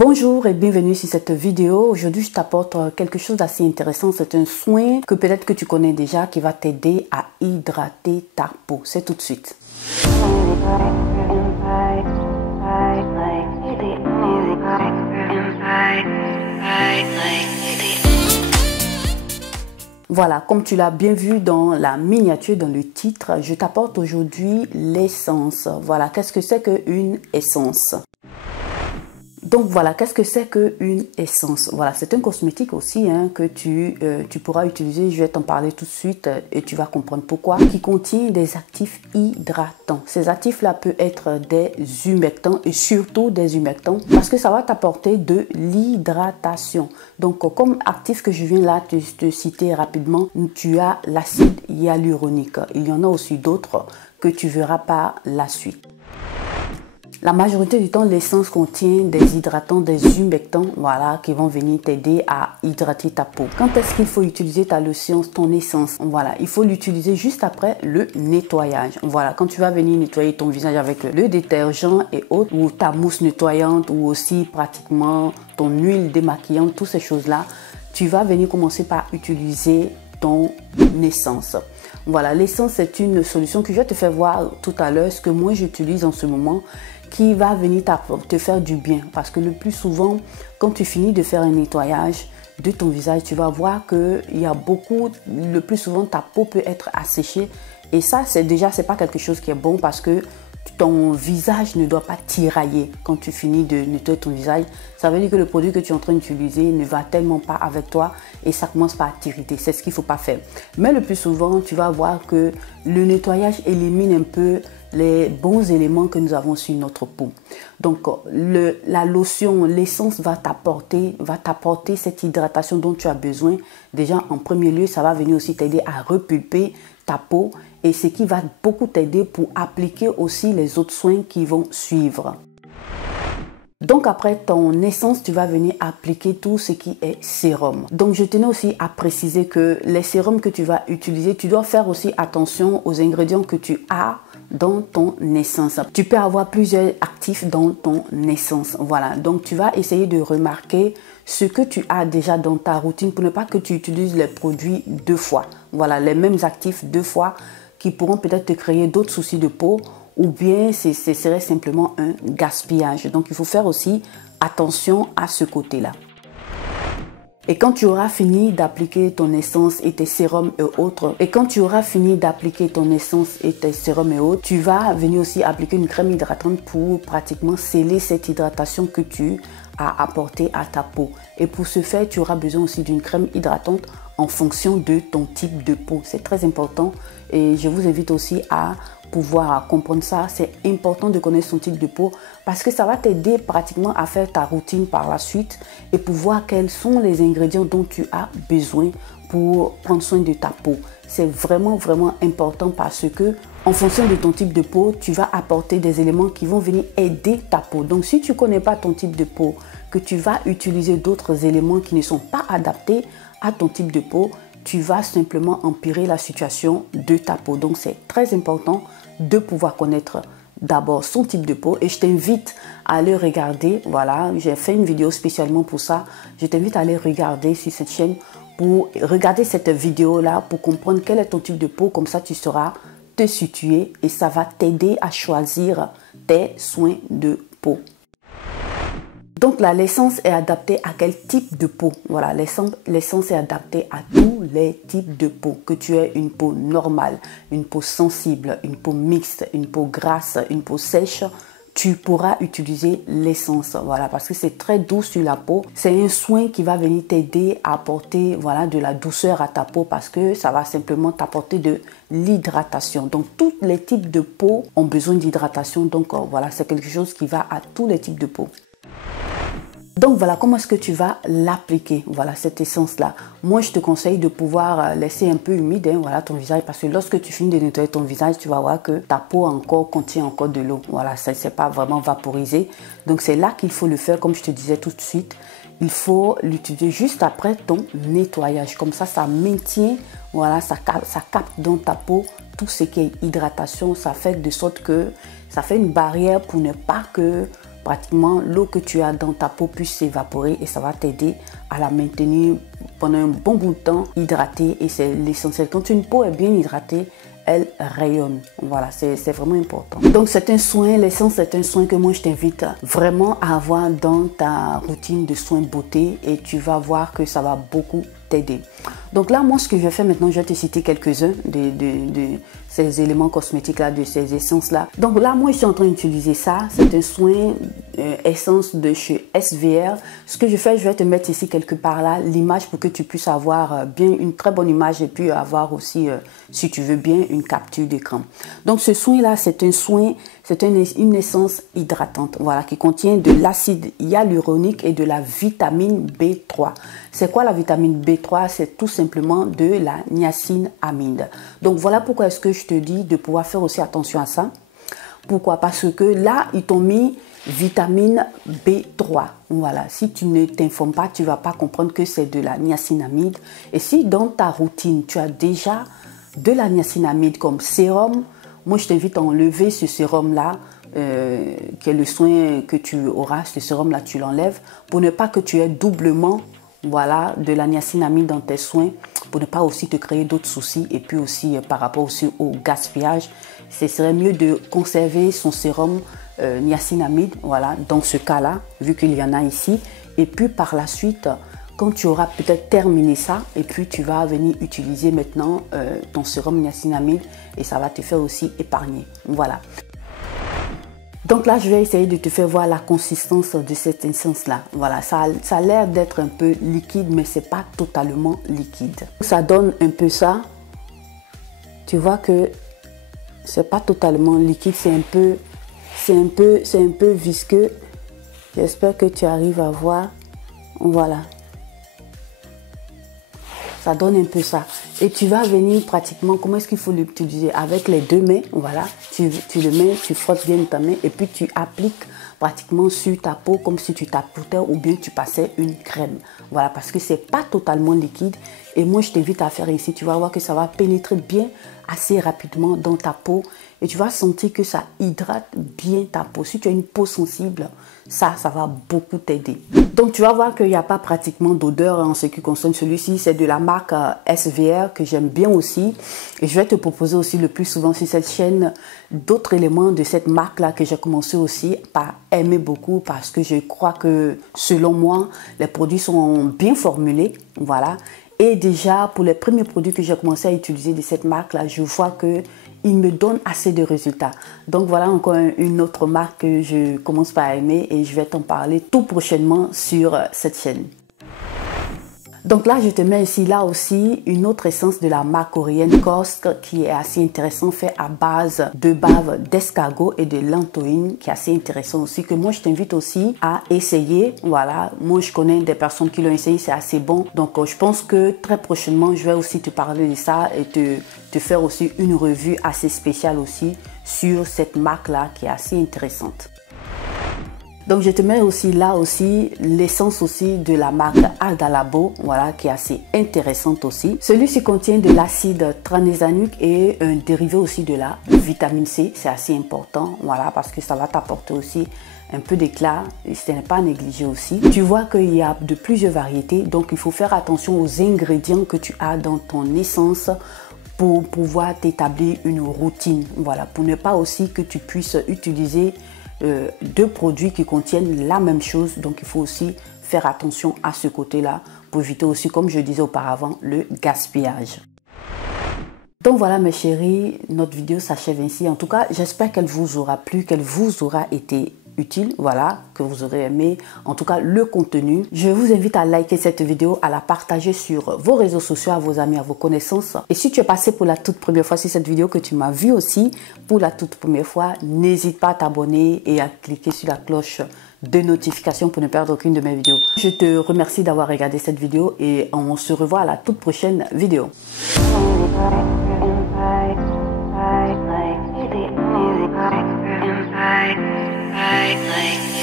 Bonjour et bienvenue sur cette vidéo. Aujourd'hui, je t'apporte quelque chose d'assez intéressant. C'est un soin que peut-être que tu connais déjà qui va t'aider à hydrater ta peau. C'est tout de suite. Voilà, comme tu l'as bien vu dans la miniature, dans le titre, je t'apporte aujourd'hui l'essence. Voilà, qu'est-ce que c'est qu'une essence? Donc voilà, qu'est-ce que c'est qu'une essence? Voilà, c'est un cosmétique aussi que tu pourras utiliser. Je vais t'en parler tout de suite et tu vas comprendre pourquoi. Qui contient des actifs hydratants. Ces actifs-là peuvent être des humectants et surtout des humectants parce que ça va t'apporter de l'hydratation. Donc comme actif que je viens là te citer rapidement, tu as l'acide hyaluronique. Il y en a aussi d'autres que tu verras par la suite. La majorité du temps, l'essence contient des hydratants, des humectants, voilà, qui vont venir t'aider à hydrater ta peau. Quand est-ce qu'il faut utiliser ta lotion, ton essence? Voilà, il faut l'utiliser juste après le nettoyage. Voilà, quand tu vas venir nettoyer ton visage avec le détergent et autres, ou ta mousse nettoyante, ou aussi pratiquement ton huile démaquillante, toutes ces choses-là, tu vas venir commencer par utiliser ton essence. Voilà, l'essence, c'est une solution que je vais te faire voir tout à l'heure, ce que moi j'utilise en ce moment, qui va venir te faire du bien. Parce que le plus souvent, quand tu finis de faire un nettoyage de ton visage, tu vas voir qu'il y a beaucoup, le plus souvent, ta peau peut être asséchée. Et ça, c'est pas quelque chose qui est bon parce que ton visage ne doit pas tirailler quand tu finis de nettoyer ton visage. Ça veut dire que le produit que tu es en train d'utiliser ne va tellement pas avec toi et ça commence par t'irriter. C'est ce qu'il ne faut pas faire. Mais le plus souvent, tu vas voir que le nettoyage élimine un peu les bons éléments que nous avons sur notre peau. Donc, la lotion, l'essence va t'apporter cette hydratation dont tu as besoin. Déjà, en premier lieu, ça va venir aussi t'aider à repulper ta peau et ce qui va beaucoup t'aider pour appliquer aussi les autres soins qui vont suivre. Donc après ton essence, tu vas venir appliquer tout ce qui est sérum. Donc je tenais aussi à préciser que les sérums que tu vas utiliser, tu dois faire aussi attention aux ingrédients que tu as dans ton essence. Tu peux avoir plusieurs actifs dans ton essence. Voilà, donc tu vas essayer de remarquer ce que tu as déjà dans ta routine pour ne pas que tu utilises les produits deux fois. Voilà, les mêmes actifs deux fois qui pourront peut-être te créer d'autres soucis de peau ou bien ce serait simplement un gaspillage. Donc, il faut faire aussi attention à ce côté-là. Et quand tu auras fini d'appliquer ton essence et tes sérums et autres, tu vas venir aussi appliquer une crème hydratante pour pratiquement sceller cette hydratation que tu as apportée à ta peau. Et pour ce faire, tu auras besoin aussi d'une crème hydratante en fonction de ton type de peau. C'est très important et je vous invite aussi à pouvoir comprendre ça. C'est important de connaître son type de peau parce que ça va t'aider pratiquement à faire ta routine par la suite et pour voir quels sont les ingrédients dont tu as besoin pour prendre soin de ta peau. C'est vraiment important parce que en fonction de ton type de peau, tu vas apporter des éléments qui vont venir aider ta peau. Donc si tu ne connais pas ton type de peau, que tu vas utiliser d'autres éléments qui ne sont pas adaptés à ton type de peau, tu vas simplement empirer la situation de ta peau. Donc c'est très important de pouvoir connaître d'abord son type de peau et je t'invite à aller regarder, voilà, j'ai fait une vidéo spécialement pour ça, je t'invite à aller regarder sur cette chaîne pour regarder cette vidéo là pour comprendre quel est ton type de peau, comme ça tu sauras te situer et ça va t'aider à choisir tes soins de peau. Donc l'essence est adaptée à quel type de peau? Voilà, l'essence est adaptée à tous les types de peau. Que tu aies une peau normale, une peau sensible, une peau mixte, une peau grasse, une peau sèche, tu pourras utiliser l'essence. Voilà, parce que c'est très doux sur la peau. C'est un soin qui va venir t'aider à apporter de la douceur à ta peau parce que ça va simplement t'apporter de l'hydratation. Donc tous les types de peau ont besoin d'hydratation. Donc voilà, c'est quelque chose qui va à tous les types de peau. Donc voilà comment est-ce que tu vas l'appliquer, voilà cette essence là. Moi je te conseille de pouvoir laisser un peu humide voilà, ton visage parce que lorsque tu finis de nettoyer ton visage, tu vas voir que ta peau contient encore de l'eau. Voilà, ça c'est pas vraiment vaporisé. Donc c'est là qu'il faut le faire comme je te disais tout de suite. Il faut l'utiliser juste après ton nettoyage. Comme ça maintient, voilà, ça capte dans ta peau tout ce qui est hydratation. Ça fait de sorte que ça fait une barrière pour ne pas que pratiquement l'eau que tu as dans ta peau puisse s'évaporer et ça va t'aider à la maintenir pendant un bon bout de temps hydratée et c'est l'essentiel. Quand une peau est bien hydratée, elle rayonne. Voilà, c'est vraiment important. Donc c'est un soin, l'essence c'est un soin que moi je t'invite vraiment à avoir dans ta routine de soins beauté et tu vas voir que ça va beaucoup t'aider. Donc là, moi, ce que je vais faire maintenant, je vais te citer quelques-uns de ces éléments cosmétiques là, de ces essences là. Donc là, moi, je suis en train d'utiliser ça. C'est un soin essence de chez SVR. Ce que je fais, je vais te mettre ici quelque part là l'image pour que tu puisses avoir bien une très bonne image et puis avoir aussi, si tu veux bien, une capture d'écran. Donc ce soin là, c'est un soin, c'est une essence hydratante, voilà, qui contient de l'acide hyaluronique et de la vitamine B3. C'est quoi la vitamine B3? C'est tout simplement de la niacinamide. Donc voilà pourquoi est-ce que je te dis de pouvoir faire aussi attention à ça. Pourquoi? Parce que là, ils t'ont mis vitamine B3. Voilà, si tu ne t'informes pas, tu ne vas pas comprendre que c'est de la niacinamide. Et si dans ta routine, tu as déjà de la niacinamide comme sérum, moi, je t'invite à enlever ce sérum-là, qui est le soin que tu auras. Ce sérum-là, tu l'enlèves pour ne pas que tu aies doublement, voilà, de la niacinamide dans tes soins, pour ne pas aussi te créer d'autres soucis. Et puis aussi, par rapport aussi au gaspillage, ce serait mieux de conserver son sérum niacinamide, voilà, dans ce cas-là, vu qu'il y en a ici. Et puis, par la suite, quand tu auras peut-être terminé ça, et puis tu vas venir utiliser maintenant ton sérum niacinamide et ça va te faire aussi épargner. Voilà. Donc là, je vais essayer de te faire voir la consistance de cette essence-là. Voilà, ça a l'air d'être un peu liquide, mais c'est pas totalement liquide. Ça donne un peu ça. Tu vois que c'est pas totalement liquide, c'est un peu visqueux. J'espère que tu arrives à voir. Voilà. Ça donne un peu ça. Et tu vas venir pratiquement, comment est-ce qu'il faut l'utiliser? Avec les deux mains, voilà. Tu le mets, tu frottes bien ta main et puis tu appliques pratiquement sur ta peau comme si tu tapotais ou bien tu passais une crème. Voilà, parce que c'est pas totalement liquide. Et moi, je t'invite à faire ici. Tu vas voir que ça va pénétrer bien assez rapidement dans ta peau. Et tu vas sentir que ça hydrate bien ta peau. Si tu as une peau sensible, ça va beaucoup t'aider. Donc, tu vas voir qu'il n'y a pas pratiquement d'odeur en ce qui concerne celui-ci. C'est de la marque SVR que j'aime bien aussi. Et je vais te proposer aussi le plus souvent sur cette chaîne d'autres éléments de cette marque-là que j'ai commencé aussi par aimer beaucoup parce que je crois que, selon moi, les produits sont bien formulés. Voilà. Et déjà, pour les premiers produits que j'ai commencé à utiliser de cette marque-là, je vois qu'ils me donnent assez de résultats. Donc voilà encore une autre marque que je commence par aimer et je vais t'en parler tout prochainement sur cette chaîne. Donc là, je te mets ici, là aussi, une autre essence de la marque coréenne Cosk qui est assez intéressant, fait à base de bave d'escargot et de lantoïne, qui est assez intéressant aussi, que moi, je t'invite aussi à essayer. Voilà, moi, je connais des personnes qui l'ont essayé, c'est assez bon. Donc, je pense que très prochainement, je vais aussi te parler de ça et te faire aussi une revue assez spéciale aussi sur cette marque-là qui est assez intéressante. Donc, je te mets aussi là aussi l'essence aussi de la marque Aldalabo, voilà, qui est assez intéressante aussi. Celui-ci contient de l'acide tranexamique et un dérivé aussi de la vitamine C. C'est assez important, voilà, parce que ça va t'apporter aussi un peu d'éclat. Ce n'est pas à négliger aussi. Tu vois qu'il y a de plusieurs variétés, donc il faut faire attention aux ingrédients que tu as dans ton essence pour pouvoir t'établir une routine, voilà, pour ne pas aussi que tu puisses utiliser deux produits qui contiennent la même chose. Donc il faut aussi faire attention à ce côté-là pour éviter aussi, comme je disais auparavant, le gaspillage. Donc voilà mes chéris, notre vidéo s'achève ainsi. En tout cas, j'espère qu'elle vous aura plu, qu'elle vous aura été utile, voilà, que vous aurez aimé en tout cas le contenu. Je vous invite à liker cette vidéo, à la partager sur vos réseaux sociaux, à vos amis, à vos connaissances. Et si tu es passé pour la toute première fois sur cette vidéo, que tu m'as vu aussi pour la toute première fois, n'hésite pas à t'abonner et à cliquer sur la cloche de notification pour ne perdre aucune de mes vidéos. Je te remercie d'avoir regardé cette vidéo et on se revoit à la toute prochaine vidéo. Like